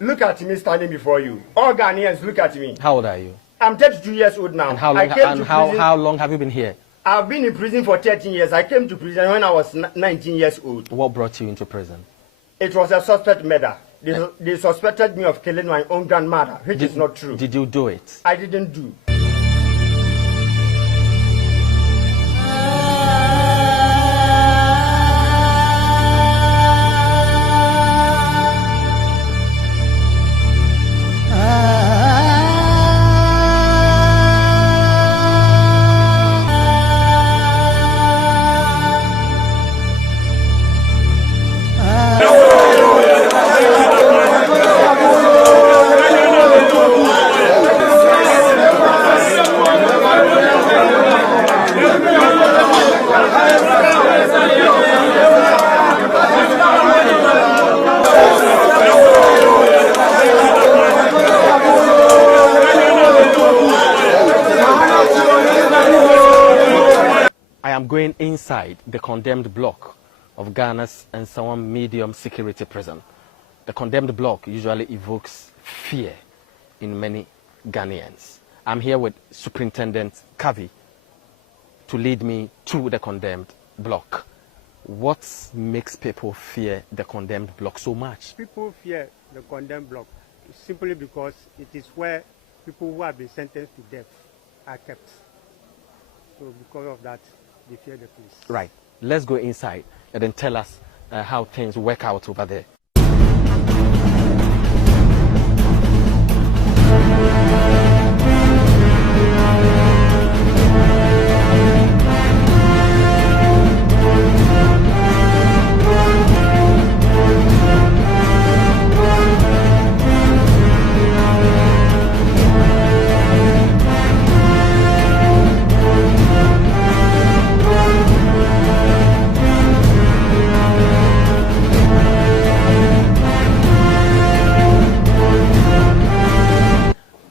Look at me standing before you. All Ghanaians, look at me. How old are you? I'm 32 years old now. And how long have you been here? I've been in prison for 13 years. I came to prison when I was 19 years old. What brought you into prison? It was a suspect murder. They suspected me of killing my own grandmother, which is not true. Did you do it? I didn't do. Going inside the condemned block of Ghana's and some medium security prison. The condemned block usually evokes fear in many Ghanaians. I'm here with Superintendent Kavi to lead me to the condemned block. What makes people fear the condemned block so much? People fear the condemned block simply because it is where people who have been sentenced to death are kept. So because of that, they fear the place. Right. Let's go inside and then tell us how things work out over there.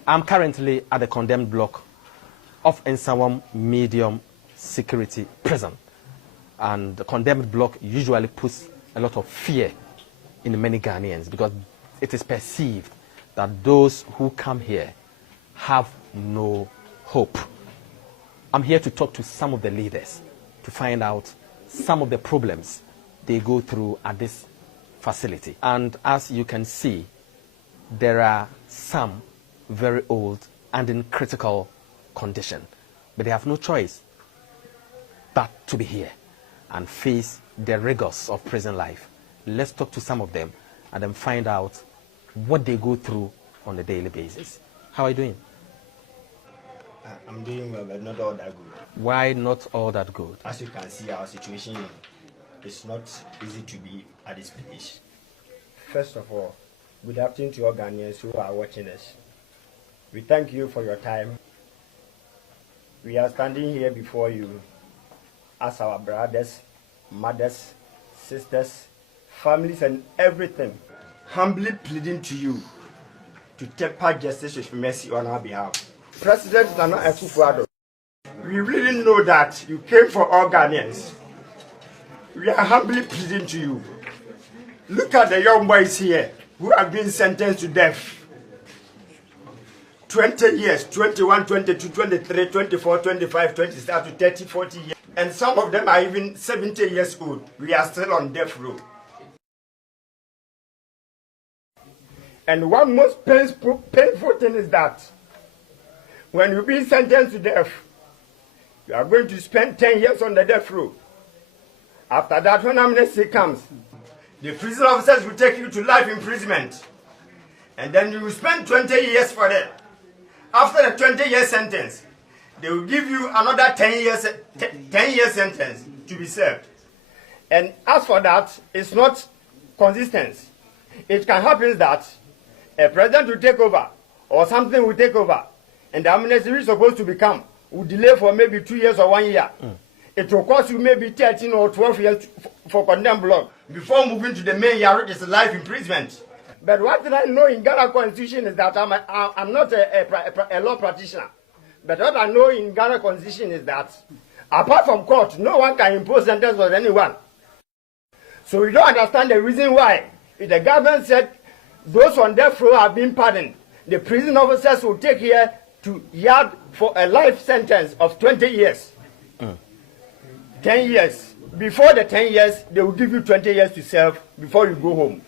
I'm currently at the condemned block of Nsawam Medium Security Prison. And the condemned block usually puts a lot of fear in many Ghanaians because it is perceived that those who come here have no hope. I'm here to talk to some of the leaders to find out some of the problems they go through at this facility. And as you can see, there are some very old and in critical condition, but they have no choice but to be here and face the rigors of prison life. Let's talk to some of them and then find out what they go through on a daily basis. How are you doing? I'm doing well, but not all that good. Why not all that good? As you can see, our situation is not easy to be at this place. First of all, good afternoon to all Ghanaians who are watching us. We thank you for your time. We are standing here before you as our brothers, mothers, sisters, families, and everything, humbly pleading to you to take part justice with mercy on our behalf. President Nana Akufo-Addo, we really know that you came for all Ghanaians. We are humbly pleading to you. Look at the young boys here who have been sentenced to death. 20 years, 21, 22, 23, 24, 25, 26, up to 30, 40 years. And some of them are even 70 years old. We are still on death row. And one most painful thing is that when you be sentenced to death, you are going to spend 10 years on the death row. After that, when amnesty comes, the prison officers will take you to life imprisonment. And then you will spend 20 years for that. After the 20-year sentence, they will give you another 10-year sentence to be served. And as for that, it's not consistent. It can happen that a president will take over or something will take over, and the amnesty is supposed to become will delay for maybe 2 years or 1 year. It will cost you maybe 13 or 12 years for condemned block before moving to the main yard, is life imprisonment. But what I know in Ghana Constitution is that I'm not a law practitioner. But what I know in Ghana Constitution is that apart from court, no one can impose sentence on anyone. So we don't understand the reason why. If the government said Those on death row have been pardoned. The prison officers will take here to yard for a life sentence of 20 years. 10 years. Before the 10 years, they will give you 20 years to serve before you go home.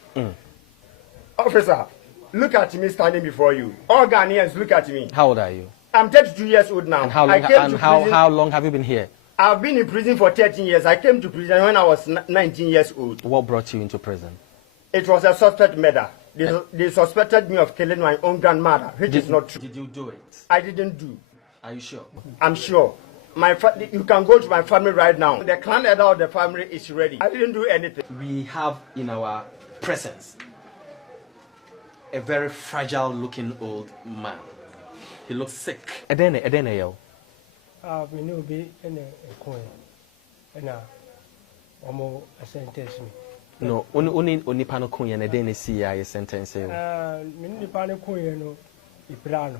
Officer, look at me standing before you. All Ghanaians, look at me. How old are you? I'm 32 years old now. And how long have you been here? I've been in prison for 13 years. I came to prison when I was 19 years old. What brought you into prison? It was a suspect murder. They suspected me of killing my own grandmother, which is not true. Did you do it? I didn't do. Are you sure? I'm sure. You can go to my family right now. The clan elder of the family is ready. I didn't do anything. We have in our presence a very fragile looking old man. He looks sick. Edene yo. We know be in a coin. And almost a sentence me. No, only pano coin and edene see a sentence. Mini pano coin no iprano.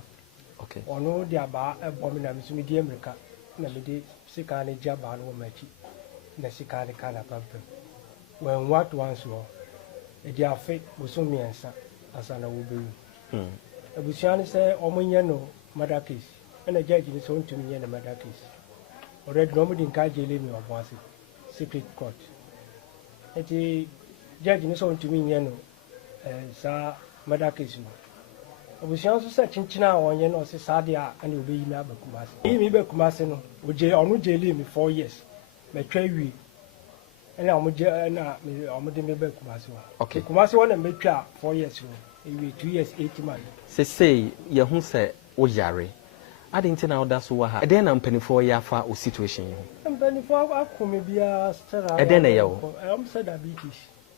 Okay. Or no dia ba a bomina miss mediumrica. Namidi Sikani Jaban or Machi. Nasikani Kana Pamper. When what once more, a dear fate was so me answer as an old baby. A Bushani say, Omoyano, Madakis, and a judge in his own to me and a Madakis. Already nobody in Kaji me or was it? Secret court. At the judge in his own to me, Yano, Sir Madakis. I was also searching China on Yano, Sadia, and you'll be never Kumasi. Me be Kumasi, Uj on jail me 4 years. My trade we. And I'm Kumasi. Okay. Kumasi one and make 4 years. 2 years, 80 months. Say, Yahoo say, Ojari. I didn't know that's what I then I'm penny for ya for a situation. I'm penny for I could be a star. I'm said diabetes.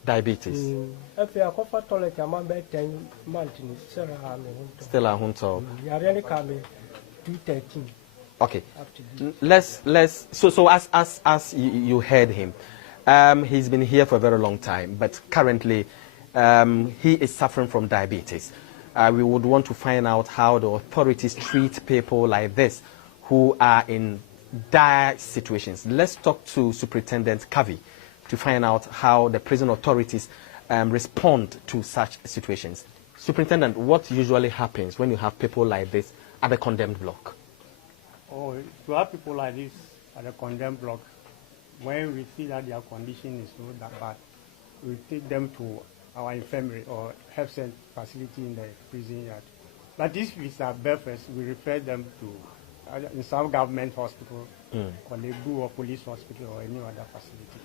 Diabetes. If you are comfort toilet, I'm on bed 10 months in still a hunter. You are really coming 213. Okay. Let's so as you heard him, he's been here for a very long time, but currently he is suffering from diabetes. We would want to find out how the authorities treat people like this who are in dire situations. Let's talk to Superintendent Kavi to find out how the prison authorities respond to such situations. Superintendent, what usually happens when you have people like this at the condemned block? Oh, to have people like this at the condemned block, when we see that their condition is not that bad, we take them to our infirmary or health center facility in the prison yard. But if it's at Belfast, we refer them to in some government hospital, or Lebu or police hospital or any other facility.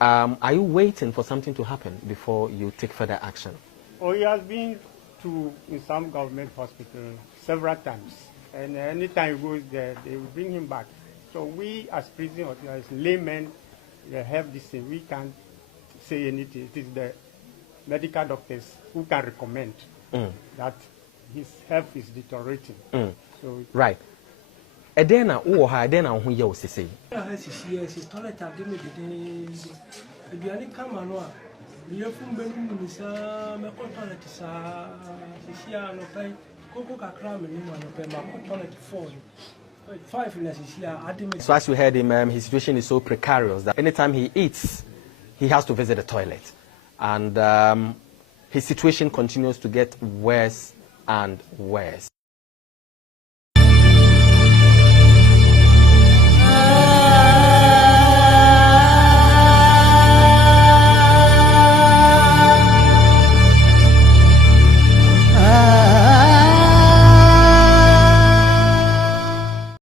Are you waiting for something to happen before you take further action? Oh, he has been in some government hospital several times. And anytime he goes there, they will bring him back. So we as prison officers, laymen, have this thing. We can't say anything. It is the medical doctors who can recommend that his health is deteriorating. So right. Edena who you say. Yes, toilet give me the day. Come on, you have from Benisa, my toilet is no pay. Coco cram and no pay my toilet 4. 5 less is here. So as you heard him, his situation is so precarious that anytime he eats, he has to visit the toilet. And his situation continues to get worse and worse.